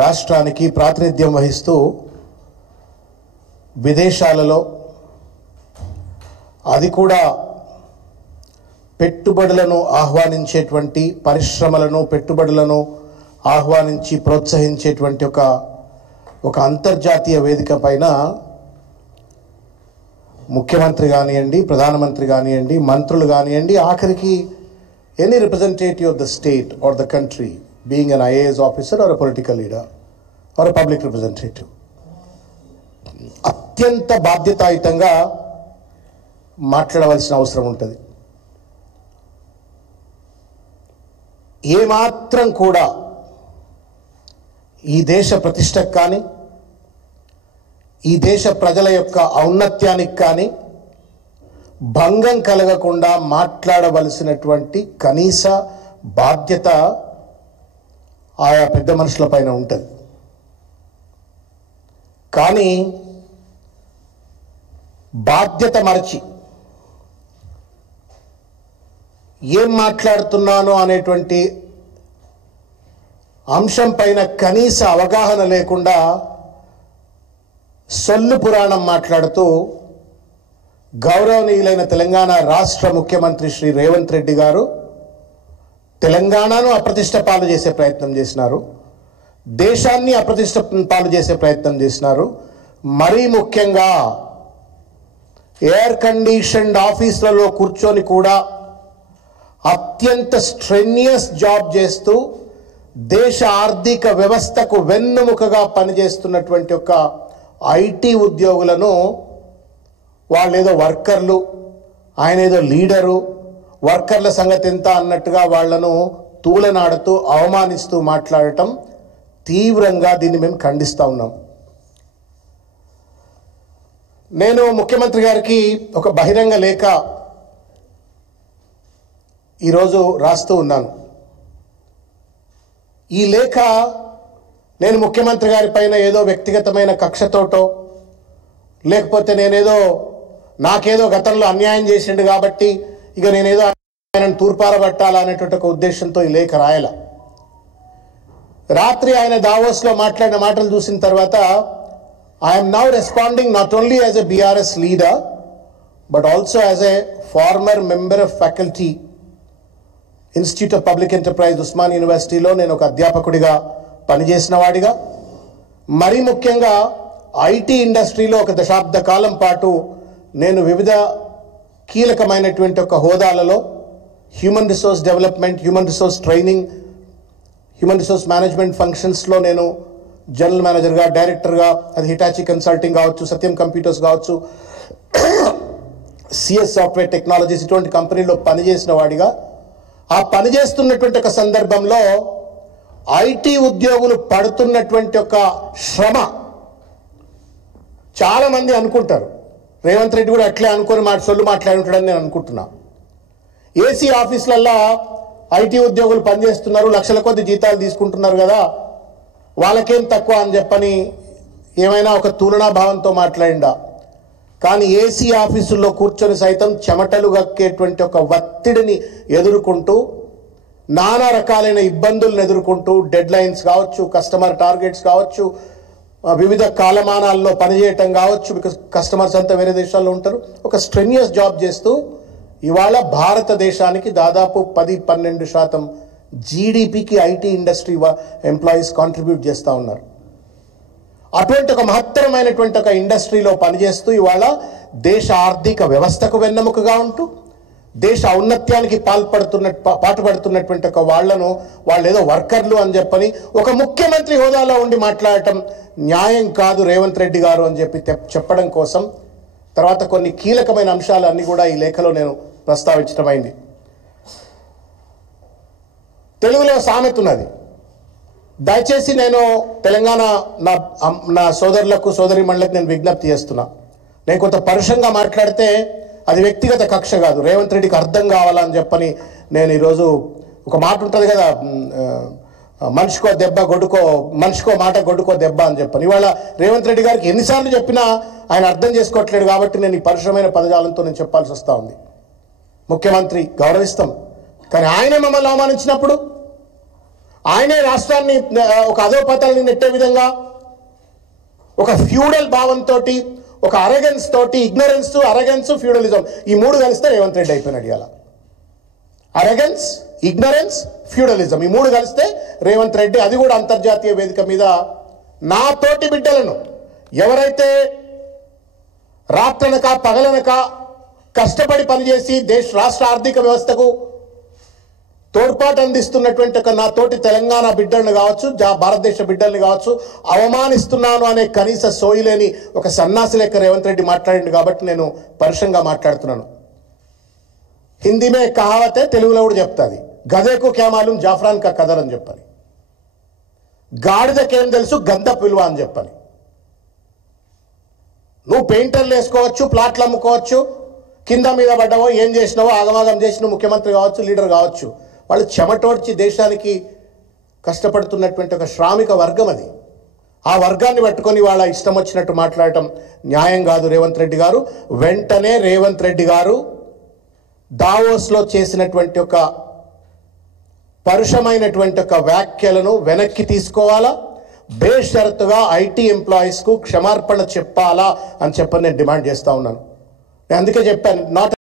రాష్ట్రానికి ప్రాతినిధ్యం వహిస్తూ విదేశాలలో అది కూడా పెట్టుబడులను ఆహ్వానించేటువంటి పరిశ్రమలను పెట్టుబడులను ఆహ్వానించి ప్రోత్సహించేటువంటి ఒక అంతర్జాతీయ వేదిక పైన ముఖ్యమంత్రి కానివ్వండి, ప్రధానమంత్రి కానివ్వండి, మంత్రులు కానివ్వండి, ఆఖరికి any representative of the state or the country being an IAS officer or a political leader or a public representative అత్యంత బాధ్యతాయుతంగా మాట్లాడవలసిన అవసరం ఉంటుంది. ఏమాత్రం కూడా ఈ దేశ ప్రతిష్టకు కానీ ఈ దేశ ప్రజల యొక్క ఔన్నత్యానికి కానీ భంగం కలగకుండా మాట్లాడవలసినటువంటి కనీస బాధ్యత ఆయా పెద్ద మనుషుల పైన ఉంటుంది. కానీ బాధ్యత మరచి ఏం మాట్లాడుతున్నానో అనేటువంటి అంశం పైన కనీస అవగాహన లేకుండా సొల్లు పురాణం మాట్లాడుతూ గౌరవనీయులైన తెలంగాణ రాష్ట్ర ముఖ్యమంత్రి శ్రీ రేవంత్ రెడ్డి గారు తెలంగాణను అప్రతిష్ట పాలు చేసే ప్రయత్నం చేసినారు, దేశాన్ని అప్రతిష్ట పాలు చేసే ప్రయత్నం చేసినారు. మరీ ముఖ్యంగా ఎయిర్ కండిషన్డ్ ఆఫీసులలో కూర్చొని కూడా అత్యంత స్ట్రెన్యూయస్ జాబ్ చేస్తూ దేశ ఆర్థిక వ్యవస్థకు వెన్నెముకగా పనిచేస్తున్నటువంటి ఒక ఐటీ ఉద్యోగులను వాళ్ళేదో వర్కర్లు, ఆయన ఏదో లీడరు, వర్కర్ల సంగతి ఎంత అన్నట్టుగా వాళ్లను తూలనాడుతూ అవమానిస్తూ మాట్లాడటం తీవ్రంగా దీన్ని మేము ఖండిస్తూ ఉన్నాం. నేను ముఖ్యమంత్రి గారికి ఒక బహిరంగ లేఖ ఈరోజు రాస్తూ ఉన్నాను. ఈ లేఖ నేను ముఖ్యమంత్రి గారి పైన ఏదో వ్యక్తిగతమైన కక్షతోటో లేకపోతే నాకేదో గతంలో అన్యాయం చేసిండు కాబట్టి ఇక నేనేదో ఆయనను తూర్పారబట్టాలా అనేటువంటి ఒక ఉద్దేశంతో ఈ లేఖ రాయాల. రాత్రి ఆయన దావోస్లో మాట్లాడిన మాటలు చూసిన తర్వాత I'm now responding not only as a BRS leader but also as a former member of faculty institute of public enterprise Osmania యూనివర్సిటీలో నేను ఒక అధ్యాపకుడిగా పనిచేసిన వాడిగా, మరీ ముఖ్యంగా ఐటీ ఇండస్ట్రీలో ఒక దశాబ్ద కాలం పాటు నేను వివిధ కీలకమైనటువంటి ఒక హోదాలలో human resource development, human resource training, human resource management ఫంక్షన్స్లో నేను జనరల్ మేనేజర్గా, డైరెక్టర్గా, అది హిటాచి కన్సల్టింగ్ కావచ్చు, సత్యం కంప్యూటర్స్ కావచ్చు, సిఎస్ సాఫ్ట్వేర్ టెక్నాలజీస్ ఇటువంటి కంపెనీలో పనిచేసిన వాడిగా, ఆ పనిచేస్తున్నటువంటి ఒక సందర్భంలో ఐటీ ఉద్యోగులు పడుతున్నటువంటి ఒక శ్రమ చాలామంది అనుకుంటారు. రేవంత్ రెడ్డి కూడా అట్లే అనుకొని సొల్లు మాట్లాడి ఉంటాడని నేను అనుకుంటున్నా. ఏసీ ఆఫీసులల్లో ఐటీ ఉద్యోగులు పనిచేస్తున్నారు, లక్షల కొద్ది జీతాలు తీసుకుంటున్నారు కదా, వాళ్ళకేం తక్కువ అని చెప్పని ఏమైనా ఒక తులనా భావంతో మాట్లాడిండా. కానీ ఏసీ ఆఫీసుల్లో కూర్చొని సైతం చెమటలు గక్కేటువంటి ఒక ఒత్తిడిని ఎదుర్కొంటూ, నానా రకాలైన ఇబ్బందులను ఎదుర్కొంటూ, డెడ్ లైన్స్ కావచ్చు, కస్టమర్ టార్గెట్స్ కావచ్చు, వివిధ కాలమానాల్లో పనిచేయటం కావచ్చు, బికాస్ కస్టమర్స్ అంతా వేరే దేశాల్లో ఉంటారు, ఒక స్ట్రెన్యూయస్ జాబ్ చేస్తూ ఇవాళ భారతదేశానికి దాదాపు 10-12% జీడిపికి ఐటీ ఇండస్ట్రీ ఎంప్లాయీస్ కాంట్రిబ్యూట్ చేస్తూ ఉన్నారు. అటువంటి ఒక మహత్తరమైనటువంటి ఒక ఇండస్ట్రీలో పనిచేస్తూ ఇవాళ దేశ ఆర్థిక వ్యవస్థకు వెన్నెముకగా ఉంటూ దేశ ఔన్నత్యానికి పాటుపడుతున్నటువంటి ఒక వాళ్ళు ఏదో వర్కర్లు అని చెప్పని ఒక ముఖ్యమంత్రి హోదాలో ఉండి మాట్లాడటం న్యాయం కాదు రేవంత్ రెడ్డి గారు అని చెప్పడం కోసం తర్వాత కొన్ని కీలకమైన అంశాలు అన్ని కూడా ఈ లేఖలో నేను ప్రస్తావించడమైంది. తెలుగులో సామెత ఉన్నది, దయచేసి నేను తెలంగాణ నా సోదరులకు సోదరీమణులకు నేను విజ్ఞప్తి చేస్తున్నా, నేను కొంత పరుషంగా మాట్లాడితే అది వ్యక్తిగత కక్ష కాదు, రేవంత్ రెడ్డికి అర్థం కావాలని చెప్పని నేను ఈరోజు ఒక మాట ఉంటుంది కదా, మనిషికో దెబ్బ గొడ్డుకో, మనిషికో మాట గొడ్డుకో దెబ్బ అని చెప్పని. ఇవాళ రేవంత్ రెడ్డి గారికి ఎన్నిసార్లు చెప్పినా ఆయన అర్థం చేసుకోవట్లేడు కాబట్టి నేను ఈ పరుషమైన పదజాలంతో నేను చెప్పాల్సి వస్తూ ఉంది. ముఖ్యమంత్రి గౌరవిస్తాం, కానీ ఆయన మమ్మల్ని అవమానించినప్పుడు, ఆయనే రాష్ట్రాన్ని ఒక అధోపతనాన్ని నెట్టే విధంగా ఒక ఫ్యూడల్ భావంతో, ఒక అరగెన్స్ తోటి, ఇగ్నరెన్స్, అరగెన్స్, ఫ్యూడలిజం ఈ మూడు కలిస్తే రేవంత్ రెడ్డి అయిపోయినాడు. ఇవాళ అరగెన్స్, ఇగ్నరెన్స్, ఫ్యూడలిజం ఈ మూడు కలిస్తే రేవంత్ రెడ్డి, అది కూడా అంతర్జాతీయ వేదిక మీద నా తోటి బిడ్డలను ఎవరైతే రాత్రనక పగలనక కష్టపడి పనిచేసి రాష్ట్ర ఆర్థిక వ్యవస్థకు తోడ్పాటు అందిస్తున్నటువంటి ఒక నా తోటి తెలంగాణ బిడ్డలను కావచ్చు, భారతదేశ బిడ్డల్ని కావచ్చు అవమానిస్తున్నాను అనే కనీస సోయిలేని ఒక సన్నాసి లెక్క రేవంత్ రెడ్డి మాట్లాడిండు. కాబట్టి నేను పరుషంగా మాట్లాడుతున్నాను. హిందీ మే కహావతే, తెలుగులో కూడా చెప్తాది, గదేకు క్యా మాలూమ్ జాఫ్రాన్ కా కదర్ అని చెప్పాలి, గాడిదకేం తెలుసు గంధ పిలువ అని చెప్పాలి. నువ్వు పెయింటర్లు వేసుకోవచ్చు, ప్లాట్లు అమ్ముకోవచ్చు, కింద మీద పడ్డావో ఏం చేసినావో ఆగమాగం చేసిన ముఖ్యమంత్రి కావచ్చు, లీడర్ కావచ్చు, వాళ్ళు చెమటోడ్చి దేశానికి కష్టపడుతున్నటువంటి ఒక శ్రామిక వర్గం అది. ఆ వర్గాన్ని పట్టుకొని వాళ్ళ ఇష్టం వచ్చినట్టు మాట్లాడటం న్యాయం కాదు. రేవంత్ రెడ్డి గారు వెంటనే రేవంత్ రెడ్డి గారు దావోస్లో చేసినటువంటి ఒక పరుషమైనటువంటి ఒక వ్యాఖ్యలను వెనక్కి తీసుకోవాలా, బేషరతుగా ఐటీ ఎంప్లాయీస్కు క్షమార్పణ చెప్పాలా అని చెప్పని నేను డిమాండ్ చేస్తూ ఉన్నాను. నేను అందుకే చెప్పాను, నాట్